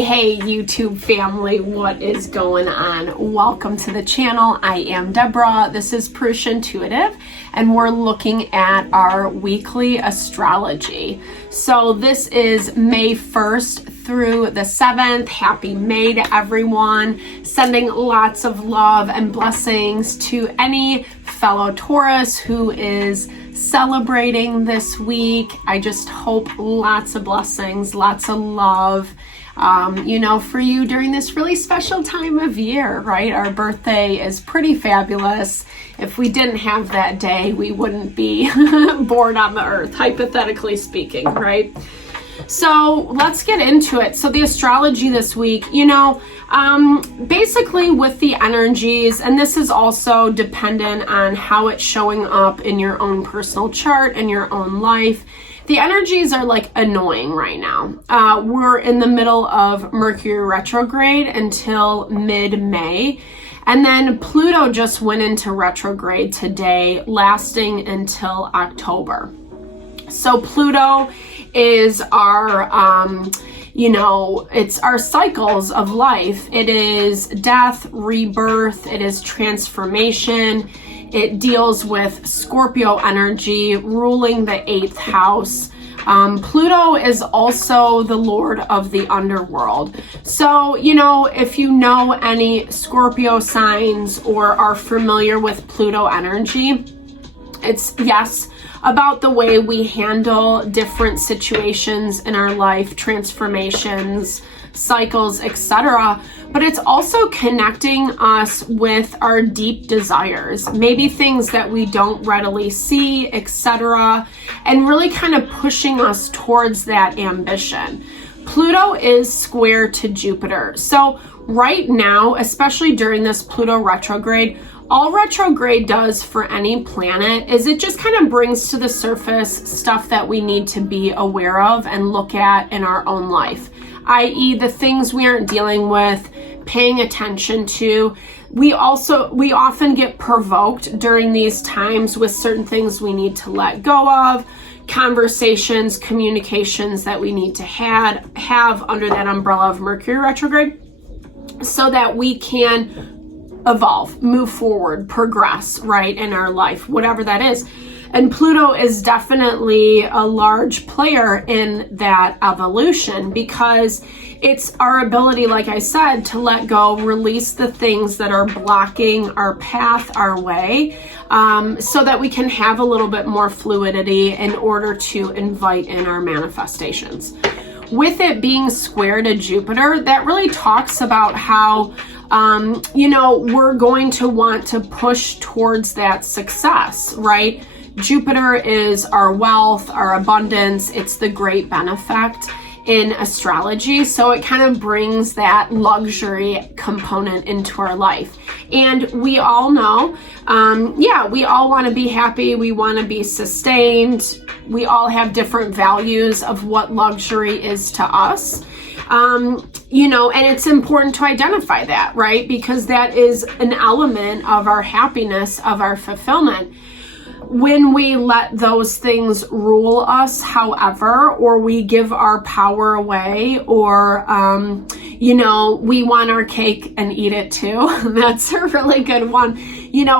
Hey, YouTube family, what is going on? Welcome to the channel. I am Deborah. This is Purusha Intuitive, and we're looking at our weekly astrology. So this is May 1st through the 7th. Happy May to everyone. Sending lots of love and blessings to any fellow Taurus who is celebrating this week. I just hope lots of blessings, lots of love, for you during this really special time of year, right? Our birthday is pretty fabulous. If we didn't have that day, we wouldn't be born on the earth, hypothetically speaking, right? So let's get into it. So the astrology this week, basically with the energies, and this is also dependent on how it's showing up in your own personal chart and your own life. The energies are like annoying right now. We're in the middle of Mercury retrograde until mid-May. And then Pluto just went into retrograde today, lasting until October. So Pluto is our, it's our cycles of life. It is death, rebirth, it is transformation. It deals with Scorpio energy, ruling the 8th house. Pluto is also the lord of the underworld. So, if you know any Scorpio signs or are familiar with Pluto energy, it's, yes, about the way we handle different situations in our life, transformations, cycles, etc. But it's also connecting us with our deep desires, maybe things that we don't readily see, etc., and really kind of pushing us towards that ambition. Pluto is square to Jupiter. So right now, especially during this Pluto retrograde, all retrograde does for any planet is it just kind of brings to the surface stuff that we need to be aware of and look at in our own life, i.e. the things we aren't dealing with, paying attention to. We often get provoked during these times with certain things we need to let go of, conversations, communications that we need to have under that umbrella of Mercury retrograde so that we can evolve, move forward, progress, right, in our life, whatever that is. And Pluto is definitely a large player in that evolution because it's our ability, like I said, to let go, release the things that are blocking our path, our way, so that we can have a little bit more fluidity in order to invite in our manifestations. With it being square to Jupiter, that really talks about how we're going to want to push towards that success, right? Jupiter is our wealth, our abundance. It's the great benefact in astrology. So it kind of brings that luxury component into our life. And we all know, we all want to be happy. We want to be sustained. We all have different values of what luxury is to us. And it's important to identify that, right? Because that is an element of our happiness, of our fulfillment. When we let those things rule us, however, or we give our power away, or, we want our cake and eat it too. That's a really good one.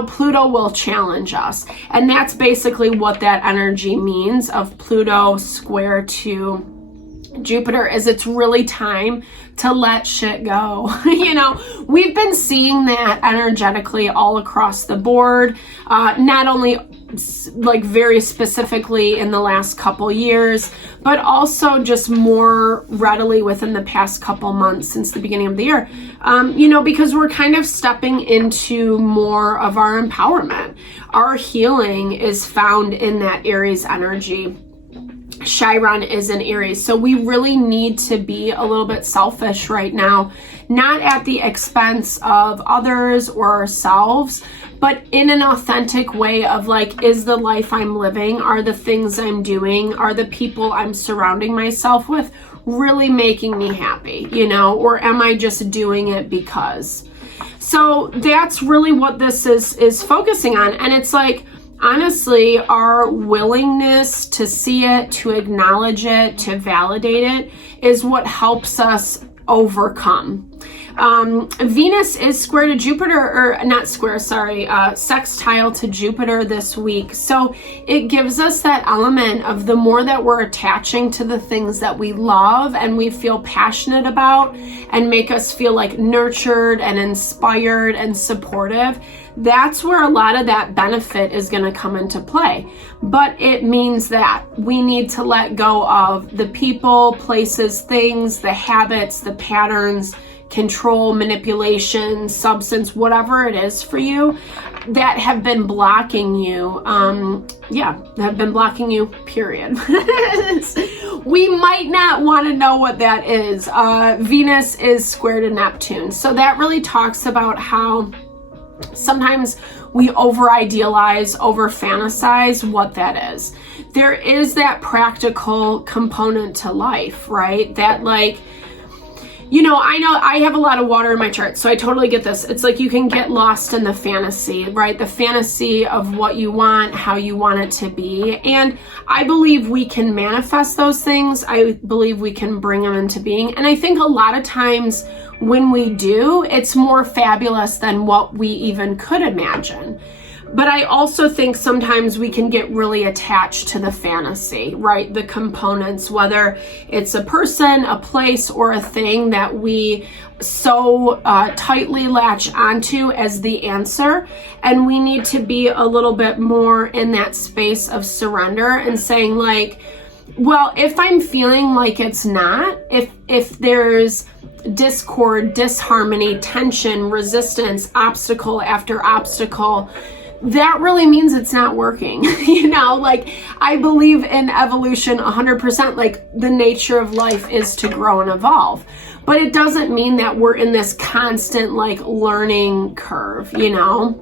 Pluto will challenge us. And that's basically what that energy means of Pluto square to Jupiter is it's really time to let shit go. We've been seeing that energetically all across the board, not only like very specifically in the last couple years, but also just more readily within the past couple months since the beginning of the year, because we're kind of stepping into more of our empowerment. Our healing is found in that Aries energy. Chiron is in Aries. So we really need to be a little bit selfish right now, not at the expense of others or ourselves, but in an authentic way of like, is the life I'm living, are the things I'm doing, are the people I'm surrounding myself with really making me happy, or am I just doing it because? So that's really what this is focusing on. And it's like, honestly, our willingness to see it, to acknowledge it, to validate it is what helps us overcome. Venus is square to Jupiter, or not square, sorry, sextile to Jupiter this week. So it gives us that element of the more that we're attaching to the things that we love and we feel passionate about and make us feel like nurtured and inspired and supportive, that's where a lot of that benefit is going to come into play. But it means that we need to let go of the people, places, things, the habits, the patterns, control, manipulation, substance, whatever it is for you that have been blocking you. Have been blocking you, period. We might not want to know what that is. Venus is square to Neptune. So that really talks about how sometimes we over-idealize, over-fantasize what that is. There is that practical component to life, right? That like, I know I have a lot of water in my chart, so I totally get this. It's like you can get lost in the fantasy, right? The fantasy of what you want, how you want it to be. And I believe we can manifest those things. I believe we can bring them into being. And I think a lot of times when we do, it's more fabulous than what we even could imagine. But I also think sometimes we can get really attached to the fantasy, right? The components, whether it's a person, a place, or a thing that we so tightly latch onto as the answer. And we need to be a little bit more in that space of surrender and saying like, well, if I'm feeling like it's not, if there's discord, disharmony, tension, resistance, obstacle after obstacle, that really means it's not working. Like I believe in evolution 100%, like the nature of life is to grow and evolve. But it doesn't mean that we're in this constant like learning curve, I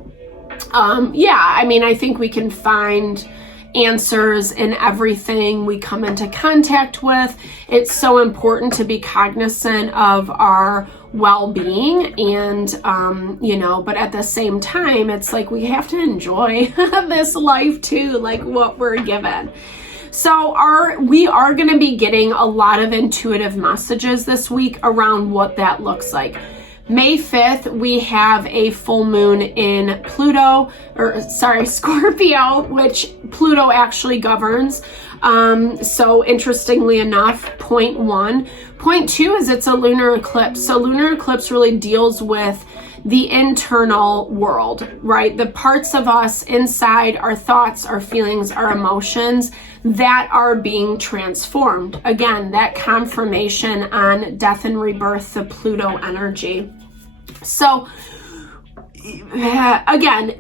think we can find answers in everything we come into contact with. It's so important to be cognizant of our well-being and but at the same time it's like we have to enjoy this life too, like what we're given. So we are going to be getting a lot of intuitive messages this week around what that looks like. May 5th, we have a full moon in Scorpio, which Pluto actually governs. So interestingly enough, point 1. Point 2 is it's a lunar eclipse. So lunar eclipse really deals with the internal world, right? The parts of us inside, our thoughts, our feelings, our emotions that are being transformed. Again, that confirmation on death and rebirth, the Pluto energy. So again,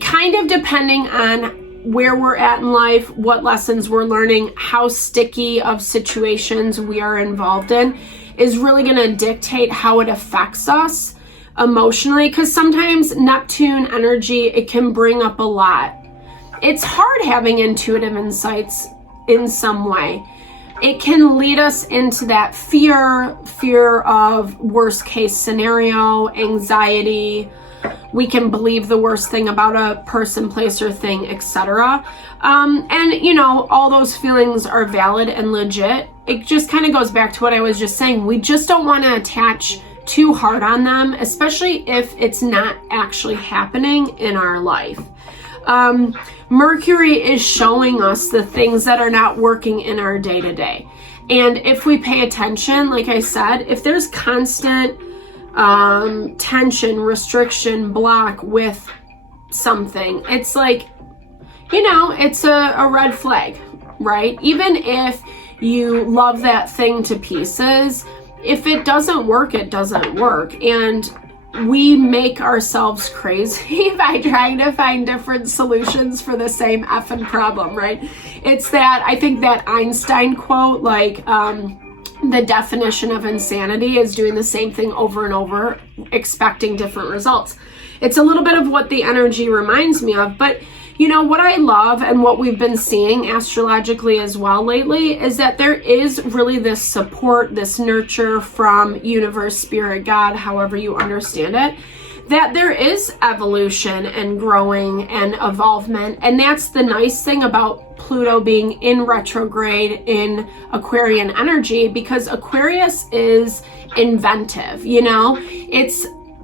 kind of depending on where we're at in life, what lessons we're learning, how sticky of situations we are involved in is really going to dictate how it affects us emotionally, because sometimes Neptune energy, it can bring up a lot. It's hard having intuitive insights in some way. It can lead us into that fear of worst case scenario, anxiety. We can believe the worst thing about a person, place, or thing, etc. And all those feelings are valid and legit. It just kind of goes back to what I was just saying. We just don't want to attach too hard on them, especially if it's not actually happening in our life. Mercury is showing us the things that are not working in our day-to-day. And if we pay attention, like I said, if there's constant tension, restriction, block with something, it's like, it's a red flag, right? Even if you love that thing to pieces, if it doesn't work, it doesn't work. And we make ourselves crazy by trying to find different solutions for the same effing problem, right? It's that, I think that Einstein quote, like, the definition of insanity is doing the same thing over and over, expecting different results. It's a little bit of what the energy reminds me of, but what I love and what we've been seeing astrologically as well lately is that there is really this support, this nurture from universe, spirit, God, however you understand it, that there is evolution and growing and evolvement. And that's the nice thing about Pluto being in retrograde in Aquarian energy, because Aquarius is inventive, you know?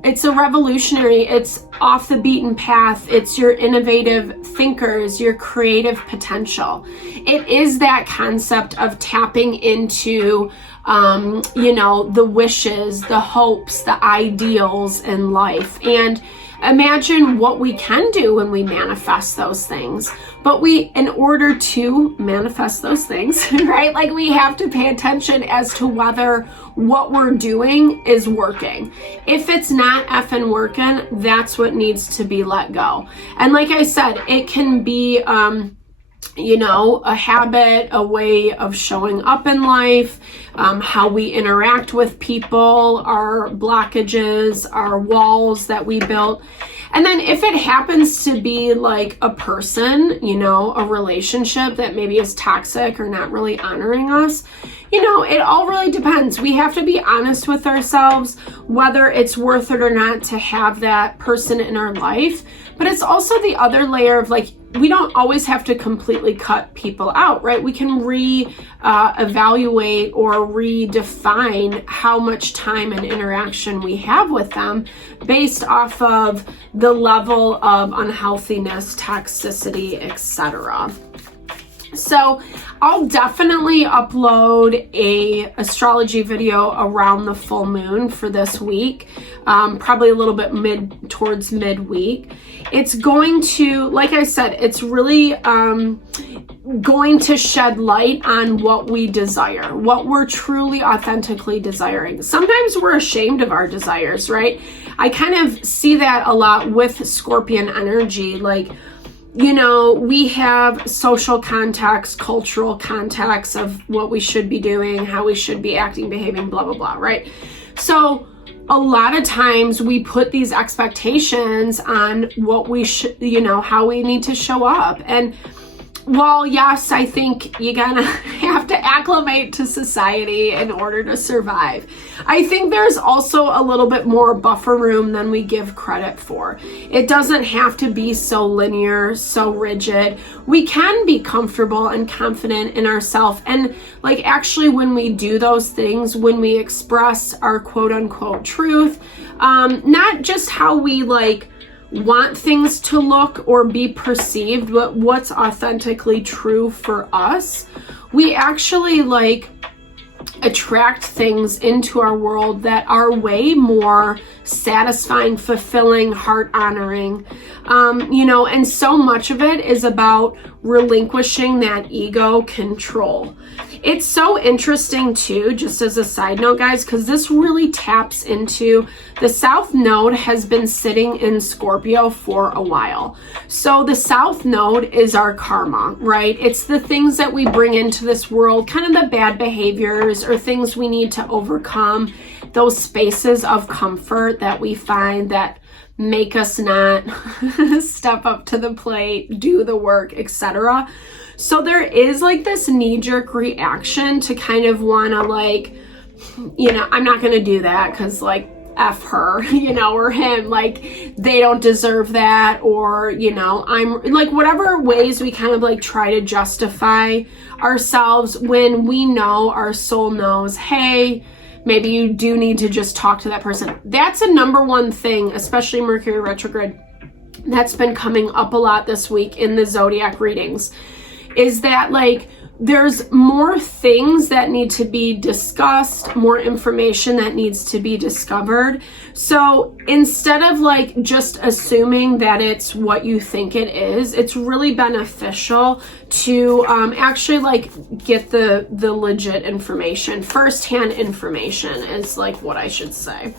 It's a revolutionary, it's off the beaten path, it's your innovative thinkers, your creative potential. It is that concept of tapping into, you know, the wishes, the hopes, the ideals in life. And imagine what we can do when we manifest those things. But in order to manifest those things, right, like we have to pay attention as to whether what we're doing is working. If it's not effing working, that's what needs to be let go. And like I said, it can be, you know, a habit, a way of showing up in life, how we interact with people, our blockages, our walls that we built. And then if it happens to be like a person, you know, a relationship that maybe is toxic or not really honoring us, you know, it all really depends. We have to be honest with ourselves whether it's worth it or not to have that person in our life. But it's also the other layer of like, we don't always have to completely cut people out, right? We can evaluate or redefine how much time and interaction we have with them based off of the level of unhealthiness, toxicity, etc. So I'll definitely upload a astrology video around the full moon for this week, probably a little bit towards midweek. It's going to, like I said, it's really going to shed light on what we desire, what we're truly authentically desiring. Sometimes we're ashamed of our desires, right? I kind of see that a lot with Scorpion energy, like, you know, we have social context, cultural context of what we should be doing, how we should be acting, behaving, blah, blah, blah, right? So a lot of times we put these expectations on what we should, you know, how we need to show up. And while yes, I think you're gonna have to acclimate to society in order to survive, I think there's also a little bit more buffer room than we give credit for. It doesn't have to be so linear, so rigid. We can be comfortable and confident in ourselves. And like actually when we do those things, when we express our quote unquote truth, not just how we like want things to look or be perceived, but what's authentically true for us, we actually like attract things into our world that are way more satisfying, fulfilling, heart honoring, you know, and so much of it is about relinquishing that ego control. It's so interesting too, just as a side note, guys, because this really taps into the South Node has been sitting in Scorpio for a while. So the South Node is our karma, right? It's the things that we bring into this world, kind of the bad behaviors or things we need to overcome, those spaces of comfort that we find that make us not step up to the plate, do the work, etc. So there is like this knee-jerk reaction to kind of want to like, you know, I'm not going to do that because like F her, you know, or him, like they don't deserve that, or, you know, I'm like whatever ways we kind of like try to justify ourselves when we know our soul knows, hey, maybe you do need to just talk to that person. That's a number one thing, especially Mercury retrograde, that's been coming up a lot this week in the zodiac readings, is that like there's more things that need to be discussed, more information that needs to be discovered. So instead of like just assuming that it's what you think it is, it's really beneficial to actually like get the legit information. First-hand information is like what I should say.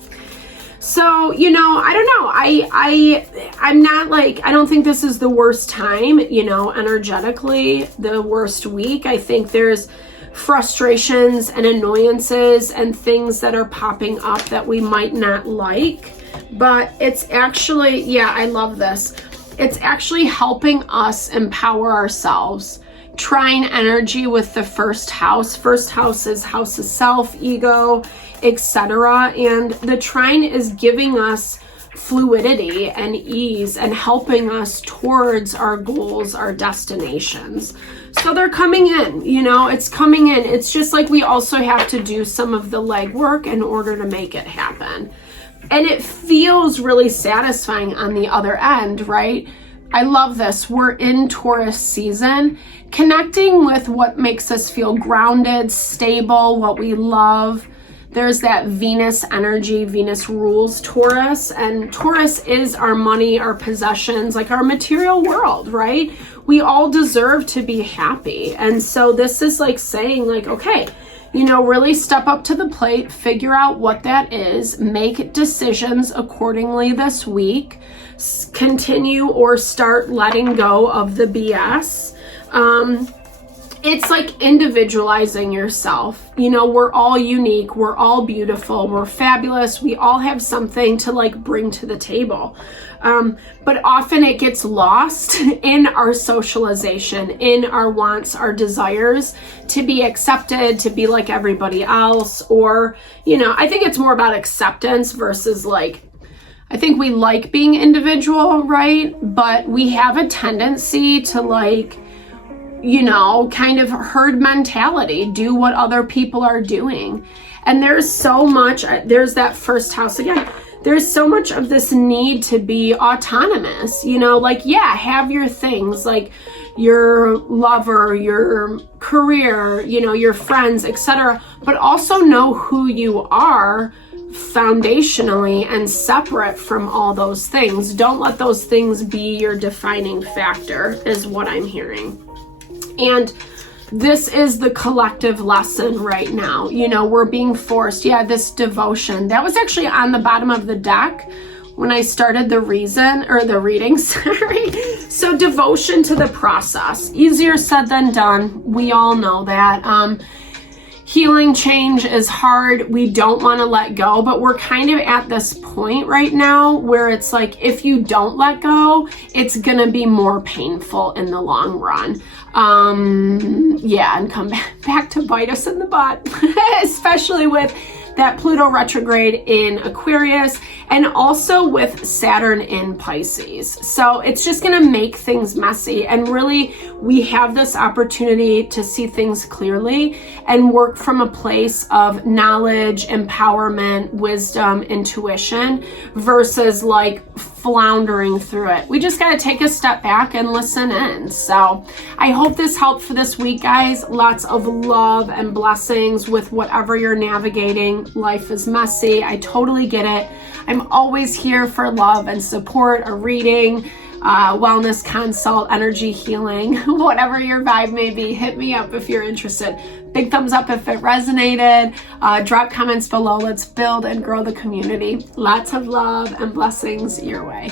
So, you know, I don't know. I'm not like, I don't think this is the worst time, you know, energetically, the worst week. I think there's frustrations and annoyances and things that are popping up that we might not like, but it's actually, yeah, I love this. It's actually helping us empower ourselves. Trine energy with the first house. First house is house of self, ego, etc. And the trine is giving us fluidity and ease and helping us towards our goals, our destinations. So they're coming in, you know, it's coming in. It's just like we also have to do some of the legwork in order to make it happen. And it feels really satisfying on the other end, right? I love this. We're in Taurus season, connecting with what makes us feel grounded, stable, what we love. There's that Venus energy. Venus rules Taurus, and Taurus is our money, our possessions, like our material world, right? We all deserve to be happy. And so this is like saying like, okay, you know, really step up to the plate, figure out what that is, make decisions accordingly this week, continue or start letting go of the BS. It's like individualizing yourself. You know, we're all unique, we're all beautiful, we're fabulous, we all have something to like bring to the table. But often it gets lost in our socialization, in our wants, our desires to be accepted, to be like everybody else. Or, you know, I think it's more about acceptance versus like, I think we like being individual, right? But we have a tendency to like, you know, kind of herd mentality, do what other people are doing. And there's so much, there's that first house again. There's so much of this need to be autonomous, you know, like, yeah, have your things, like your lover, your career, you know, your friends, etc. But also know who you are foundationally and separate from all those things. Don't let those things be your defining factor, is what I'm hearing. And this is the collective lesson right now. You know, we're being forced. Yeah, this devotion. That was actually on the bottom of the deck when I started the reading, sorry. So devotion to the process. Easier said than done. We all know that. Healing change is hard. We don't want to let go, but we're kind of at this point right now where it's like, if you don't let go, it's going to be more painful in the long run. Yeah, and come back to bite us in the butt, especially with that Pluto retrograde in Aquarius and also with Saturn in Pisces. So it's just going to make things messy. And really, we have this opportunity to see things clearly and work from a place of knowledge, empowerment, wisdom, intuition versus like floundering through it. We just got to take a step back and listen in. So I hope this helped for this week, guys. Lots of love and blessings with whatever you're navigating. Life is messy. I totally get it. I'm always here for love and support, a reading, wellness consult, energy healing, whatever your vibe may be. Hit me up if you're interested. Big thumbs up if it resonated. Drop comments below. Let's build and grow the community. Lots of love and blessings your way.